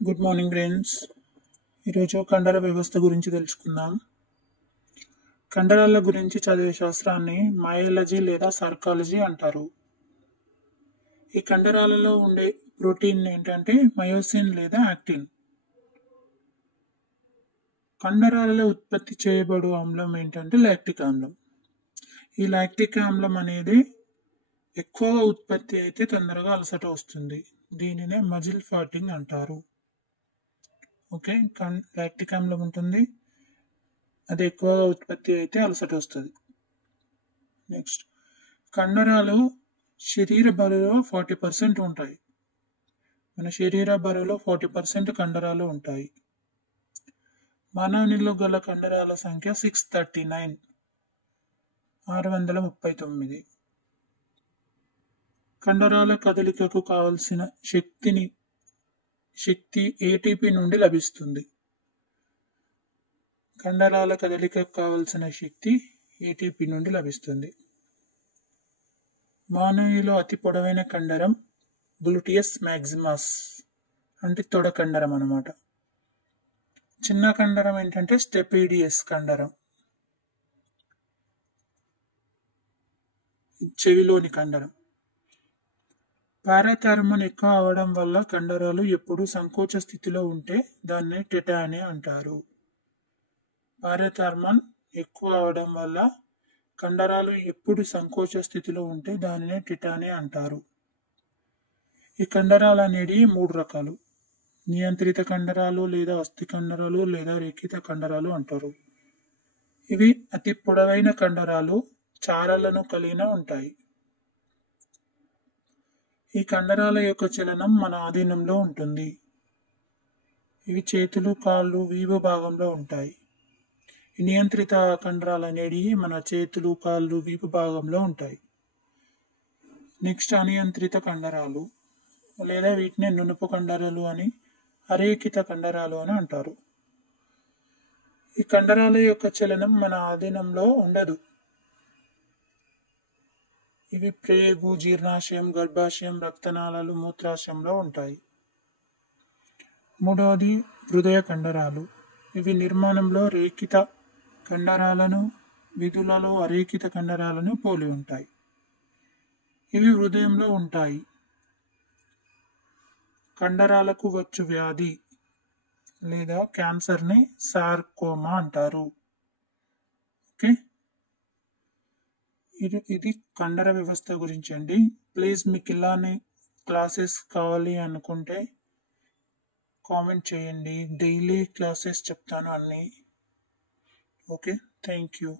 Good morning friends. ఈరోజు కండర వ్యవస్థ గురించి తెలుసుకుందాం. కండరాల గురించి చదివే శాస్త్రాన్ని మయాలజీ లేదా సార్కాలజీ అంటారు. ఈ కండరాలలో ఉండే ప్రోటీన్ ఏంటంటే మయోసిన్ లేదా యాక్టిన్. కండరాలలో ఉత్పత్తి చేయబడు ఆమ్లం ఏంటంటే లాక్టిక్ ఆమ్లం. ఈ లాక్టిక్ ఆమ్లం అనేది ఎక్కువ ఉత్పత్తి అయితే తొందరగా అలసట వస్తుంది. దీనినే మజిల్ ఫాటింగ్ అంటారు. ఓకే, లాక్టిక్ ఆమ్లం ఉంటుంది, అది ఎక్కువగా ఉత్పత్తి అయితే అలసట వస్తుంది. నెక్స్ట్, కండరాలు శరీర బరువులో 40% ఉంటాయి. మన శరీర బరువులో 40% కండరాలు ఉంటాయి. మానవునిలో గల కండరాల సంఖ్య 639. కండరాల కదలికకు కావలసిన శక్తి ఏటీపీ నుండి లభిస్తుంది. కండరాల కదలికకు కావలసిన శక్తి ఏటీపీ నుండి లభిస్తుంది. మానవునిలో అతి పొడవైన కండరం గ్లూటియస్ మ్యాక్సిమస్, అంటే తొడ కండరం అన్నమాట. చిన్న కండరం ఏంటంటే స్టెపిడియస్ కండరం, చెవిలోని కండరం. పారాథర్మన్ ఎక్కువ అవడం వల్ల కండరాలు ఎప్పుడు సంకోచ స్థితిలో ఉంటే దాన్ని టెటానీ అంటారు. పారాథర్మన్ ఎక్కువ అవడం వల్ల కండరాలు ఎప్పుడు సంకోచ స్థితిలో ఉంటే దానినే టెటానీ అంటారు. ఈ కండరాలు అనేవి 3 రకాలు: నియంత్రిత కండరాలు లేదా అస్థి కండరాలు లేదా రేఖిత కండరాలు అంటారు. ఇవి అతి పొడవైన కండరాలు చారలను కలిగి ఉంటాయి. ఈ కండరాల యొక్క చలనం మన ఆధీనంలో ఉంటుంది. ఇవి చేతులు, కాళ్ళు, వీపు భాగంలో ఉంటాయి. ఈ నియంత్రిత కండరాలు అనేవి మన చేతులు, కాళ్ళు, వీపు భాగంలో ఉంటాయి. నెక్స్ట్, అనియంత్రిత కండరాలు లేదా వీటిని నునుపు కండరాలు అని, అరేఖిత కండరాలు అని అంటారు. ఈ కండరాల యొక్క చలనం మన ఆధీనంలో ఉండదు. ఇవి ప్రేగు, జీర్ణాశయం, గర్భాశయం, రక్తనాళాలు, మూత్రాశయంలో ఉంటాయి. మూడవది హృదయ కండరాలు. ఇవి నిర్మాణంలో రేఖిత కండరాలను, విధులలో అరేఖిత కండరాలను పోలి ఉంటాయి. ఇవి హృదయంలో ఉంటాయి. కండరాలకు వచ్చు వ్యాధి లేదా క్యాన్సర్ని సార్కోమా అంటారు. ఓకే, ఇది కండర వ్యవస్థ గురించి అండి. ప్లీజ్ మీకు ఇలానే క్లాసెస్ కావాలి అనుకుంటే కామెంట్ చేయండి. డైలీ క్లాసెస్ చెప్తాను అన్నీ. Okay, thank you.